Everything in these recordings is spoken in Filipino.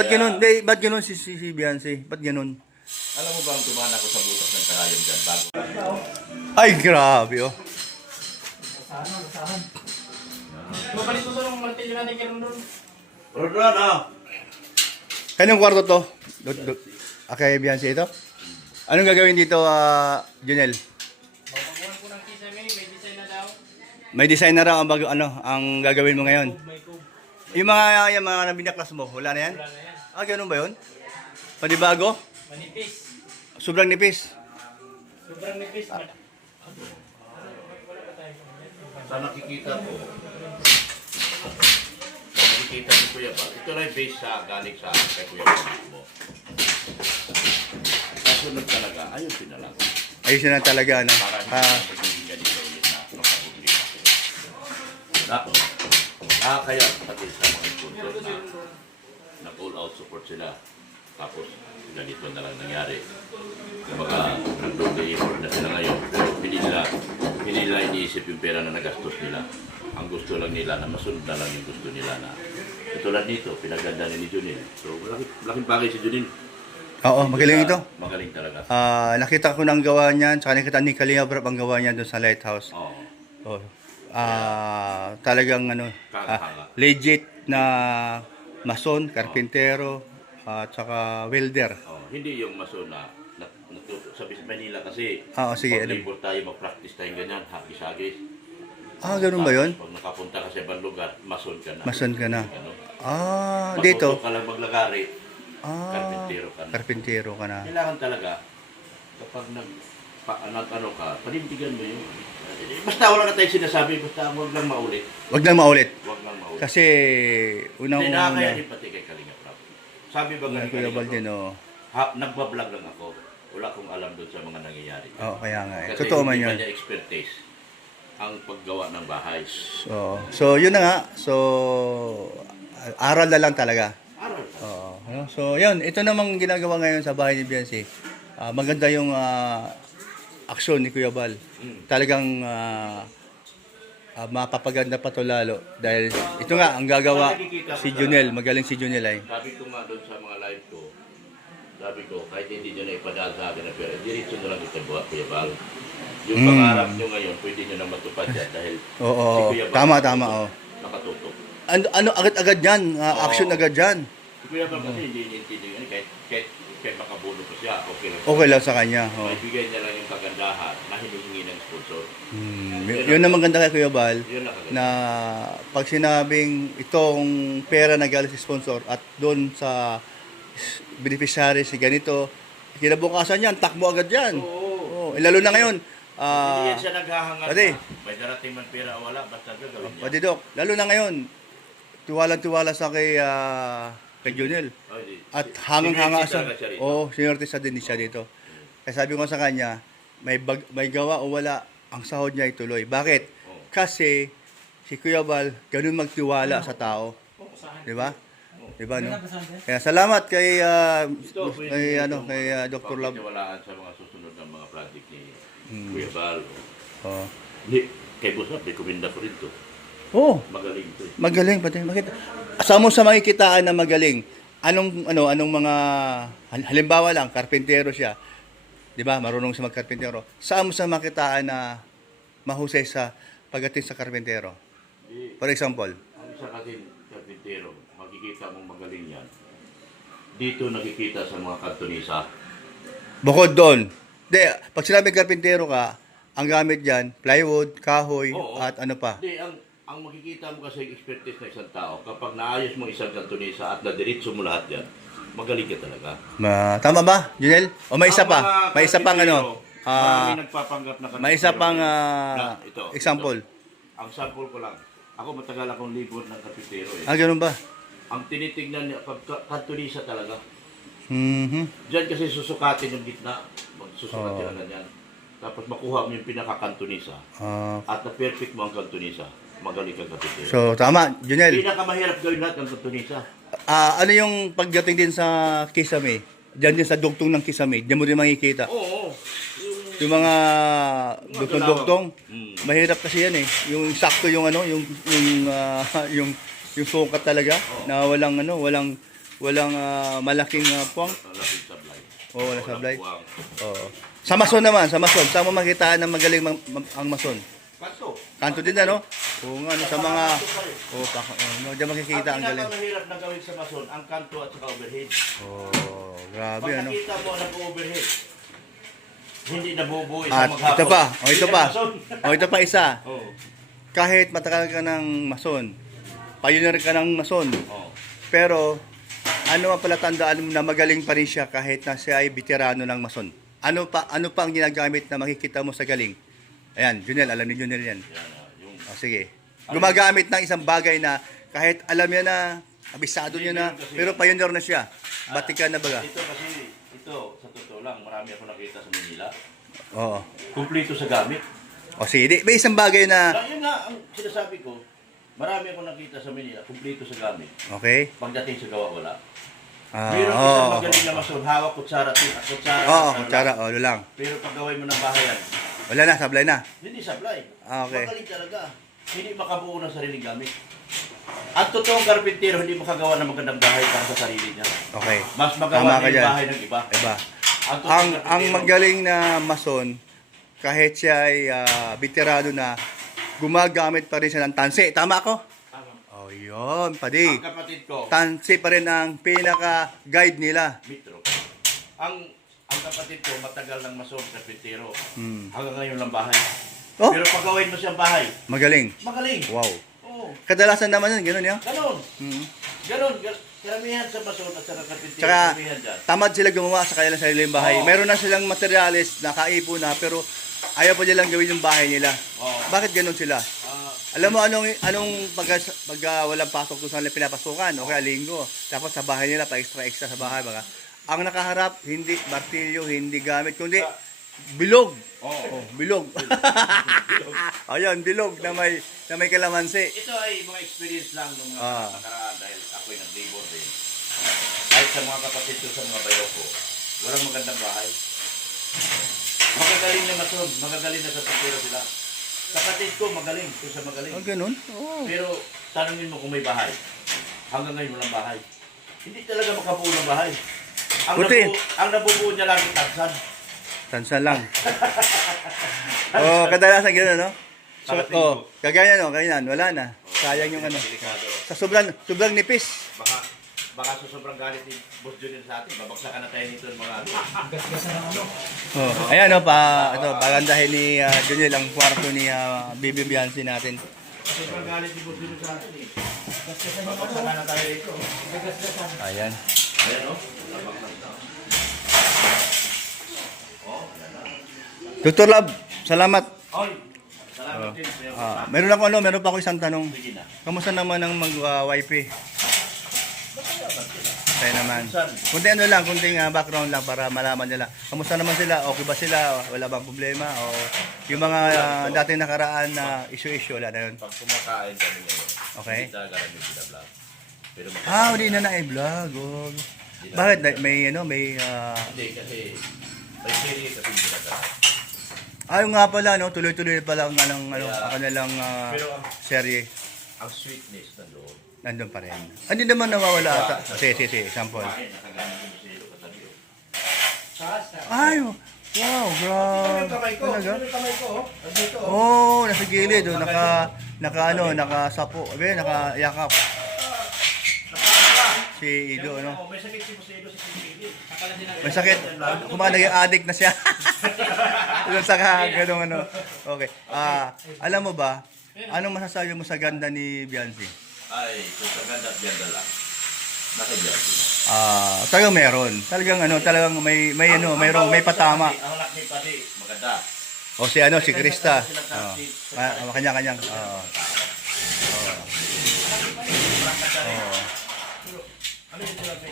Ba't ganun? Hindi, ba't ganun si Beyonce? Ba't ganun? Alam mo ba ang tumana ko sa butas ng karayom dyan bago? Ay, grabe oh. Mapalit mo sa mga martilyo natin karon doon. Rodran ah! Kanong kwarto to? Okay, Beyonce ito? Anong gagawin dito, Junel? Papaguhan ko ng kisame, may design na daw. May design na raw ang bago, ang gagawin mo ngayon. May cove. Yung mga binaklas mo, wala na yan? Wala na yan. Ah, ganun ba yun? Panibago? Manipis. Sobrang nipis. Sobrang nipis. Sa nakikita ko, ni Kuya Bal, ito na yung base sa galing sa kay Kuya Bal mismo. Kasunod talaga, ayun pinalang. Ayos na talaga, ano? Para hindi magiging ganito ulit na magpapublika. Kaya pati sa mga sponsor na pull out support sila. Tapos ganito na lang nangyari. Kumbaga, nag-do-the-effort na sila ngayon. Pero hindi nila iniisip yung pera na nagastos nila. Ang gusto lang nila na masunod na lang yung gusto nila na tulad dito, pinaganda ni Junil. So, laking bagay si Junil. Oo, magaling ito. Magaling talaga. Nakita ko ng gawa niyan, tsaka nakita ni Kalinga Prab ang gawa niyan doon sa lighthouse. Oo. Oh. Talagang legit na mason, karpintero, at saka welder. Hindi yung maso na sabi sa Manila kasi Sige. pag-labor tayo, mag-practice tayo ganyan, haki-sagis. Ganun ba yun? Pag nakapunta ka sa ibang lugar, mason ka na. Mason ka na. Ano? Dito. Matuto ka lang maglagari, karpintero ka na. Karpintero ka na. Kailangan talaga, kapag ano ka, panindigan mo yun. Basta wala na tayong sinasabi, basta huwag lang maulit. Wag lang maulit. Huwag lang maulit. Kasi, Hindi unang-una. nakakaya din pati kay Kalinga Prab. Sabi ba nga ni Kuya Kalinga Bal din, Prab, nagbablog lang ako. Wala akong alam doon sa mga nangyayari. Kaya nga. Kasi Totoo man hindi yun. man niya expertise ang paggawa ng bahay. So, yun na nga. So, aral na lang talaga. Aral ka. So, yun. Ito namang ginagawa ngayon sa bahay ni Beyonce. Maganda yung aksyon ni Kuya Bal. Talagang mapapaganda pa to lalo. Dahil ito nga, ang gagawa si Junel. Magaling si Junel ay. Sabi ko nga doon sa mga live ko, sabi ko, kahit hindi nyo na ipadaan sa akin na pera, diretso na lang ito buhat, Kuya Bal. Yung pangarap nyo ngayon, pwede nyo na matupad yan dahil si Kuya Bal Tama. nakatutok. Ano agad-agad yan? Action agad yan. Si Kuya Bal kasi hindi niintindihan, kahit makabulo pa siya, okay lang. Okay lang sa kanya. May bigay niya lang yung kagandahan na hinihingi ng sponsor. Yun ang maganda kay Kuya Bal. Yun ang kaganda. Na pag sinabing itong pera na galing sa sponsor at doon sa beneficiary si ganito, kinabukasan yan, takbo agad yan. Oo. Lalo na ngayon. Hindi yan siya naghahangad pwede. na. May darating man pera o wala, basta gagawin niya. Pwede, Dok. Lalo na ngayon, tiwalang-tiwala sa kay Junel. At hangang-hanga sa... senior artist din siya dito. Kaya sabi ko sa kanya, may gawa o wala, ang sahod niya ay tuloy. Bakit? Kasi si Kuya Bal, ganun magtiwala sa tao. Di ba? Di ba, no? Kaya salamat kay Dr. Love. Pagkitiwalaan sa mga susunod ng mga project ni Kuya Bal. Oh. Hindi, kay Busap, rekomenda ko rin to. Oh, Magaling to eh. magaling pati. Makita. Sa mo sa makikitaan na magaling. Anong mga halimbawa lang, karpintero siya. 'Di ba? Marunong siya magkarpintero. Saan mo sa makitaan na mahusay sa pagdating sa karpintero? For example, Ang isa kasi karpintero, makikita mong magaling yan. Dito nakikita sa mga kantonisa. bukod doon. Pag sinabing karpintero ka, ang gamit diyan, plywood, kahoy, Oo. at ano pa? Hindi, ang makikita mo kasi yung expertise ng isang tao, kapag naayos mo isang kantonisa at nadiritso mo lahat yan, magaling ka talaga. Tama ba, Junel? O may isa Ang pa? mga May isa pang karpintero, ano? marami nagpapanggap na May isa pang ito. example. Ang sample ko lang. Ako matagal akong libot ng karpintero eh. Ganun ba? Ang tinitignan niya, pag kantonisa talaga. Mhm. Diyan kasi susukatin yung gitna. Magsusukat sila ganyan. Tapos makuha mo yung pinaka-kantonisa. At na-perfect mo ang kantonisa. Magaling kang karpintero. So, tama, Junel. Pinakamahirap gawin lahat ng kantonisa. Ano yung pagdating din sa kisame? Diyan din sa dugtong ng kisame, diyan mo din makikita. Oo. Yung mga dugtong-dugtong, Mm. mahirap kasi yan eh. Yung sakto yung yung sukat talaga na walang walang malaking puwang. Lapit sablay. Oo, walang sablay. Puwang. Oo. Sa mason naman, sa mason. Saan mo makitaan ng magaling ang mason? Kanto. Kanto din ano? Oo nga, no, sa mga... diyan makikita ang Ang galing. pinakamahirap na gawin sa mason, ang kanto at saka overhead. Oh, grabe Pag ano. nakita mo nag-overhead, hindi nabubuo At isang maghapon. ito pa, ito Hindi pa. na mason. Ito pa isa. Oo. Kahit matagal ka ng mason, pioneer ka ng mason, Oo. pero ano ang palatandaan mo na magaling pa rin siya kahit na siya ay veterano ng mason? Ano pa ang ginagamit na makikita mo sa galing? Ayan, Junel, alam ni Junel yan. Yan, yung Sige. Gumagamit ng isang bagay na kahit alam niya na, abisado niya na, pero pioneer na siya. Batikan na baga. ito kasi, ito, sa totoo lang, marami ako nakita sa Manila. Oo. Kumplito sa gamit. O sige, may isang bagay na, Yun nga, ang sinasabi ko, marami ako nakita sa Manila, kumplito sa gamit. okay? Pagdating sa gawa, wala. Ah, Mayroon oo. isang magaling na mason, hawak kutsara, kutsara. Oo, ano kutsara, lang. lang. Pero pag gawin mo ng bahayan, Wala na, sablay na. hindi sablay. Ah, okay. Magaling talaga. Hindi makabuo ng sariling gamit. Ang totoong karpintero, hindi makagawa ng magandang bahay para sa sarili niya. Okay. Mas Tama magawa ka niya dyan. yung bahay ng iba. Diba? totoong Ang karpintero, magaling na mason, kahit siya ay veterano na, gumagamit pa rin siya ng tansi. Tama ako? Tama. Oh, yun, padi. Ang kapatid ko, Tansi pa rin ang pinaka-guide nila. Mitro. Ang kapatid ko, matagal ng mason, karpintero. Hmm. Hanggang ngayon lang bahay. Oh, Pero pag gawin mo siyang bahay, magaling. magaling. Wow. Oo. Kadalasan naman yun, gano'n yun. Ganon. Hmm. Ganon. Karamihan sa mason at sa karpintero, Tsaka, karamihan dyan. tamad sila gumawa sa kanilang sariling bahay. Oo. Meron na silang materialis na kaipon na, pero ayaw pa nilang gawin yung bahay nila. Oo. Bakit gano'n sila? Ah, Alam mo anong pag walang pasok doon sa pinapasukan, o kaya linggo. Tapos sa bahay nila, pa extra sa bahay. Baka. Ang nakaharap, hindi martilyo, hindi gamit, kundi bilog. Oo. Oh, bilog. Ayun, bilog na may kalamansi. Ito ay mga experience lang ng mga Ah. nakaraan dahil ako'y nag-labor din. Kahit sa mga kapatid ko sa mga bayo ko, walang magandang bahay. Magagaling na mason, magagaling na sa pintero sila. Kapatid ko magaling, kung sa magaling. Oh, ganun? Oh. Pero tanungin mo kung may bahay. Hanggang ngayon walang bahay. Hindi talaga makabuo ng bahay. Buti. Ang nabubuo niya lang yung taksan. Tansa lang. Oh, kadalasan gano'n, no? So, Parating oh, ko. kagaya no, ganyan, wala na. Sayang yung ano. Delikado. Sa sobrang nipis. Baka sa sobrang galit ni Boss Junior sa atin, babagsakan na tayo nito ng mga ano. Oh, ayan no, ito, pagandahin ni Juniel ang kwarto ni Bibi Biansi natin. Sobrang galit ni Boss Junior sa atin eh. Babagsakan na tayo rito. Ayan. Ayan o. Dr. Lab, salamat. Oy, salamat din sa iyo. Meron pa ako isang tanong. Sige na. Kamusta naman ang mag-wifi? Kaya naman. Saan? Kunting background lang para malaman nila. Kamusta naman sila? Okay ba sila? Wala bang problema? O yung mga dating nakaraan na issue, wala na yun? Pag kumakain kami ngayon, Okay. hindi talaga namin binablog. Pero Hindi na na-vlog. Oh. Bakit? May hindi kasi may series kasi ginagawa. Yung nga pala, no? Tuloy-tuloy pala ang kanilang Pero serye. ang sweetness na doon, Nandun pa rin. Hindi naman nawawala ata. Sige, sample. kumain, nakagana yung museo katabi. Ay, wow, grabe. Talaga? kamay ko, oh. Dito, Oh, nasa gilid, oh, nakasapo, nakayakap. Si Ido, ano? May sakit si museo sa Pilipinas. May sakit. Kumaka naging addict na siya. Doon sa ganun, ano. Okay. Alam mo ba, anong masasabi mo sa ganda ni Bianci? Ay, kung sa ganda at ganda lang. Nakibiyag. Talagang meron. Talagang may patama. Ang anak ni Pati, maganda. O si Krista. Kanya-kanyang. Ano yung sinabi?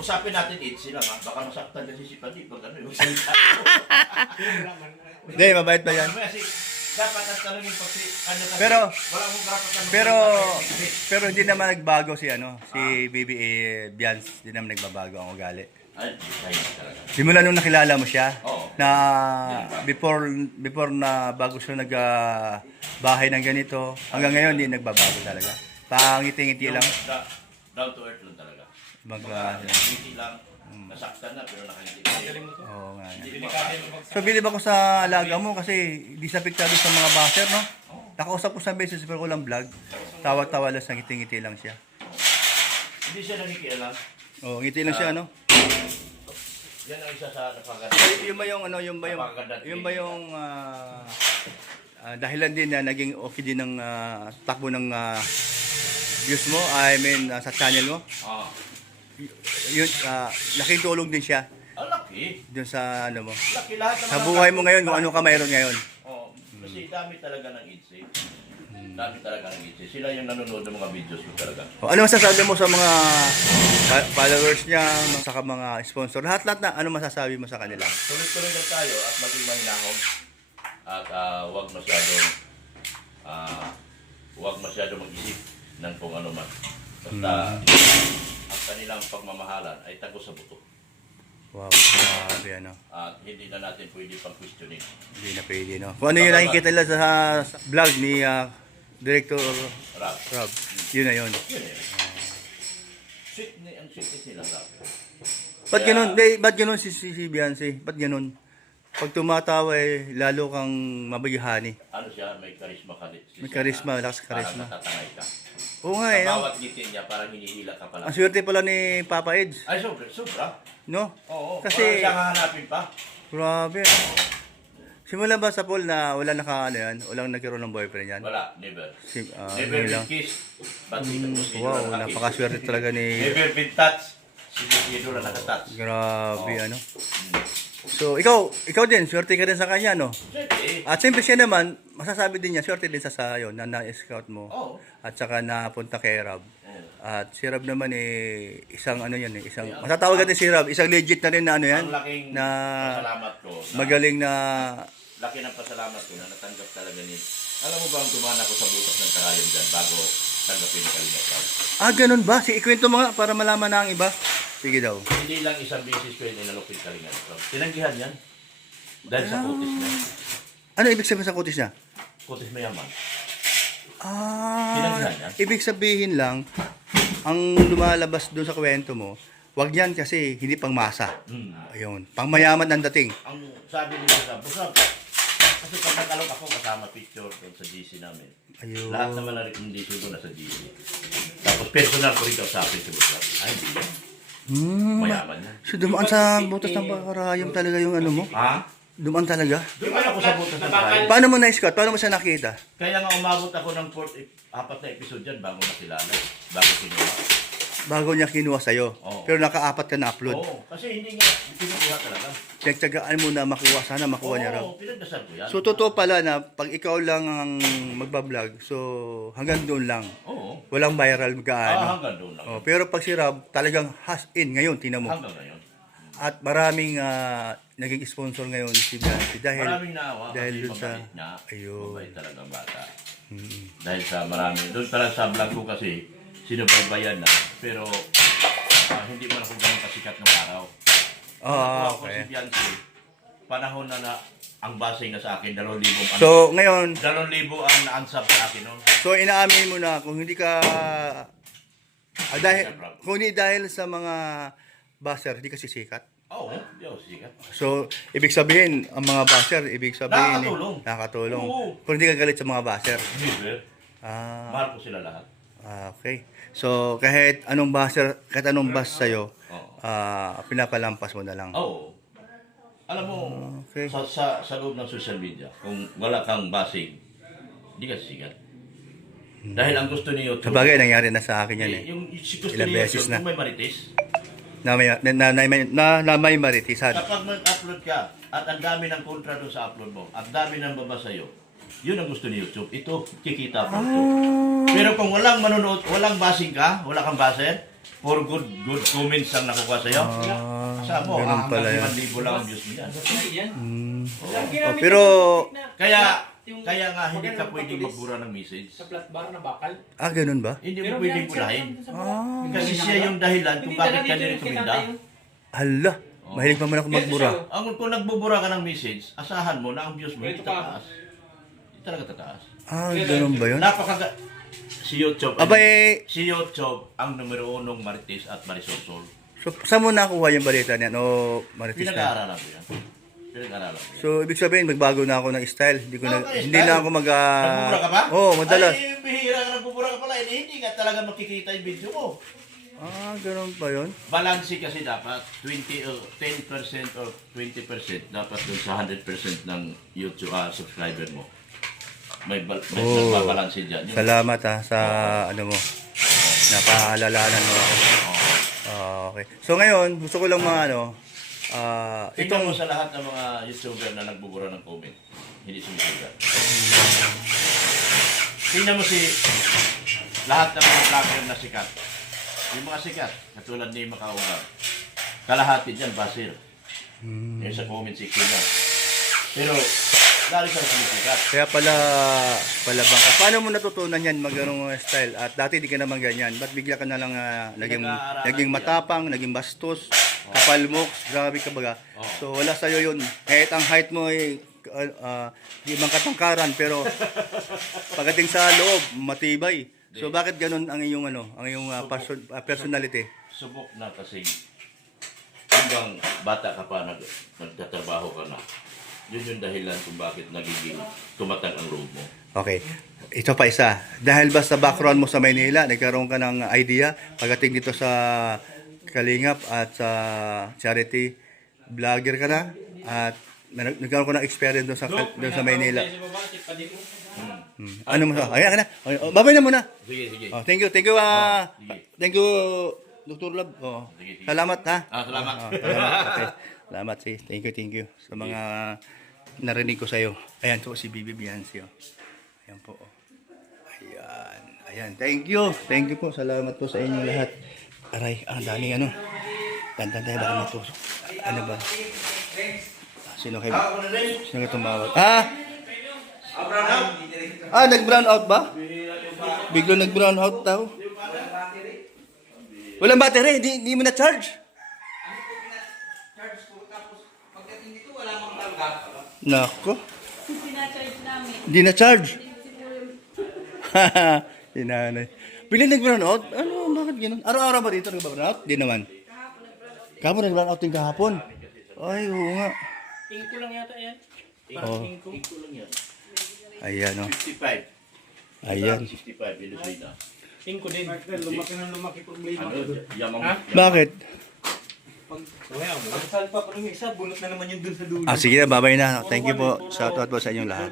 Usapin natin it sila ha. Baka masaktan kasi si Pati pag ano yung salita. Hindi, mabait ba yan? Kasi dapat ang tanongin pag si ano kasi Pero- wala akong karapatan. Pero hindi naman nagbago si Bibi Bians, hindi naman nagbabago ang ugali. Ay, ay talaga. Simula nung nakilala mo siya, Oo. na before na bago siya bahay ng ganito, hanggang ngayon hindi nagbabago talaga. Pangiti-ngiti lang. Down to earth lang talaga. Hindi lang, nasaktan na pero nakangiti pa rin. Oo nga. Yan. Delikado yung mag- So, bilib ako sa alaga mo kasi di sa apektado sa mga basher, no? Nakausap ko sa beses pero walang vlog. Tawa-tawa lang, ngiti-ngiti lang siya. Hindi siya nakikialam. Oh, ngiti lang siya, no? Yan ang isa sa napaganda. Yung ba yung ano, yung ba yung dahilan din na naging okay din ng takbo ng views mo, I mean sa channel mo. Yun laking tulong din siya Laki. dun sa ano mo. Laki lahat ng Sa mga buhay mo ngayon kung ano ka mayroon ngayon. Kasi dami talaga ng ITSE. Dami talaga ng ITSE. Sila yung nanonood ng mga videos ko talaga. Ano masasabi mo sa mga followers niya, sa mga sponsor? Lahat-lahat na ano masasabi mo sa kanila? Tuloy-tuloy lang tayo at maging mahinahon. At huwag masyadong mag-isip ng kung ano man. Basta ang kanilang pagmamahalan ay tagos sa buto. Wow, grabe ano. At hindi na natin pwede pang questioning. Hindi na pwede, no? Kung ano yung nakikita nila sa vlog ni Director Rob, yun na yun. Yun eh. Ang sweetness nila grabe. Ba't ganun si Beyonce? Ba't ganun? Pag tumatawa lalo kang mabayahani. Ano siya, may karisma ka. May karisma, lakas karisma. Parang natatangay ka. Oo nga Sa bawat ngitin niya, parang hinihila ka pala. Ang swerte pala ni Papa Eds, Ay, sobra. no? Oo, Kasi, parang siya hahanapin pa. grabe. Simula ba sa pool na wala walang nagkaroon ng boyfriend yan? Wala, never. Yun Never been lang. kissed. But hindi Wow, napakaswerte talaga ni... Never been touched. Hindi na nakatouch. Grabe, ano? So, ikaw din, swerte ka rin sa kanya, no? Siyempre. At siyempre siya naman, masasabi din niya, swerte din sa sayo na na-scout mo. Oo. At saka napunta kay Rob. Oo. At si Rob naman isang matatawag natin si Rob, isang legit na rin na ano yan, Ang laking na pasalamat ko. magaling na, Laki ng pasalamat ko na natanggap talaga ni... Alam mo ba ang tumana ko sa butas ng karayom dyan bago tanggapin ni Kalinga Prab? ganun ba? Ikwento mo nga para malaman na ang iba. Sige daw. Hindi lang isang beses ko yung inalupin Kalinga Prab. Tinanggihan yan. Dahil sa kutis niya. Ano ibig sabihin sa kutis niya? Kutis mayaman. Tinanggihan yan? Ibig sabihin lang, ang lumalabas doon sa kwento mo, wag yan kasi hindi pang masa. Ayun, pang mayaman ang dating. Ang sabi nila Busab, kasi pag nag-alok ako kasama picture doon sa GC namin. Ayun. Lahat naman na recommendation doon nasa GC. Tapos personal ko rin kausapin si Busab. Ay, hindi yan. Mayaman yan. So dumaan sa butas ng karayom talaga yung ano mo? Ha? Dumaan talaga? Dumaan ako sa butas ng karayom. Paano mo na-scout? Paano mo siya nakita? Kaya nga umabot ako ng 4 na episode dyan bago nakilala. Bago kinuha. Bago niya kinuha sa'yo. Oo. Pero naka-4 ka na-upload. Oo, kasi hindi nga kinuha talaga. Pinagtsagaan mo na makuha. Sana makuha niya raw. Oo, pinagdasal ko yan. So totoo pala na pag ikaw lang ang magbablog, so hanggang doon lang. Oo. Walang viral gaano. Hanggang doon lang. Oh, pero pag si Rob, talagang has-in ngayon, tingnan mo. Hanggang ngayon. At maraming naging sponsor ngayon si Beyonce dahil Maraming naawa dahil kasi dun sa mabait niya. ayun. Mabait talagang bata. Dahil sa marami. Doon pala sa vlog ko kasi, sinubaybayan na. Pero hindi man ako ganun kasikat ng araw. Nakuha ko si Beyonce, panahon na ang basing na sa akin, 2,000. So ngayon, 2,000 ang na-unsub sa akin noon. so inaamin mo na kung hindi ka kung hindi dahil sa mga buzzer, hindi ka sisikat. Oo, hindi ako sikat. So, ibig sabihin, ang mga buzzer, ibig sabihin, Nakakatulong. nakakatulong. Oo. Kung hindi ka galit sa mga buzzer. Never. Ah, Mahal ko sila lahat. okay. So, kahit anong buzzer, kahit anong buzz sa'yo, Oo. pinapalampas mo na lang. Oo. Alam mo, Okay. sa loob ng social media, kung wala kang basing, hindi ka sikat. Dahil ang gusto ni YouTube, Sabagay, nangyari na sa akin yan eh. yung gusto Ilang ni beses YouTube, na. kung may marites, Na may maritisan. kapag mag-upload ka, at ang dami ng kontra doon sa upload mo, at dami ng baba sa'yo, yun ang gusto ni YouTube. Ito, kikita po ito. Pero kung walang manonood, walang basing ka, wala kang baser, for good comments ang nakukuha sa'yo, sa mo, ganun pala yan. hanggang 5,000 lang ang views mo yan. Yan. Oh, pero, Kaya nga, hindi ka pwedeng magbura ng message. Sa flat bar na bakal. ganun ba? Hindi Pero mo pwedeng bulahin. Ah, Kasi siya yung dahilan kung bakit ka nirekomenda. hala, mahilig pa man ako magbura. Kung nagbubura ka ng message, asahan mo na ang views mo hindi Ito pa. tataas. Talaga tataas. Ah, ganun ba yun? Si YouTube, Abay, si YouTube ang numero 1 Marites at Marisol. so saan mo nakuha yung balita niyan? O Marites na? Pinag-aaralan ko yan. Pinag-aaralan ko yan. So, ibig sabihin, magbago na ako ng style. Hindi style? na ako Nagbubura ka ba? Oo, madalas. Ay, bihira ka nagbubura ka pala. Hindi nga talaga makikita yung video mo. Ah, ganun ba yun? Balansi kasi dapat 10% or 20% dapat dun sa 100% ng YouTube subscriber mo. May nagbabalansi dyan. Yun. Salamat sa ano mo. Napaalalanan mo ako. Okay. So ngayon, gusto ko lang Tingnan mo sa lahat ng mga YouTuber na nagbubura ng comment. Hindi sumisigat. Tingnan mo lahat ng mga vlogger na sikat. Yung mga sikat, katulad ni Makauga. Kalahati dyan, basir. Yung sa comment section lang. Pero, dahil sa sumisikat. Kaya pala bangka. Paano mo natutunan yan magano'ng style? At dati di ka naman ganyan. Ba't bigla ka na lang naging matapang, naging bastos, kapal mo, grabe ka baga. So wala sa'yo yun. Kahit ang height mo ay di man katangkaran, pero pagdating sa loob, matibay. So bakit ganun ang iyong personality? Subok na kasi hanggang bata ka pa, nagtatrabaho ka na. Yun yung dahilan kung bakit nagiging tumatag ang loob mo. Okay. Ito pa isa. Dahil ba sa background mo sa Maynila, nagkaroon ka ng idea pagdating dito sa Kalingap at sa charity vlogger ka na at nagkaroon ka ng experience doon sa Maynila. Ano mo sa? Ayan ka na. Babay na muna. Sige. Thank you. Sige. Thank you, Dr. Lab. Sige. Salamat ha. Salamat. Okay. Salamat thank you sa mga narinig ko sa iyo. Ayan to si Bibi Biancio. Ayan po. Ayan. Thank you po. Salamat po sa inyo lahat. Aray, ang daming Dandan tayo baka matusok. Ano ba? Sino kayo tumawag? Nag-brown out ba? Biglo nag-brown out daw. Walang battery, di mo na-charge. Nako. Sinacharge namin. Di na-charge. Sinanay. Bili nag-brown out? Ano, bakit gano'n? Araw-araw ba dito nag-brown out? Di naman. Kahapon nag-brown out din kahapon. Ay, oo nga. Ingko lang yata yan. Ingko lang yan. Ayan, 65. Ayan. 65, Venezuela. Ingko din. Lumaki problema. Bakit? Ang salpa pa ng isa, bunot na naman yun dun sa dulo. Sige na, babay na. Thank you po. Shoutout po sa inyong lahat.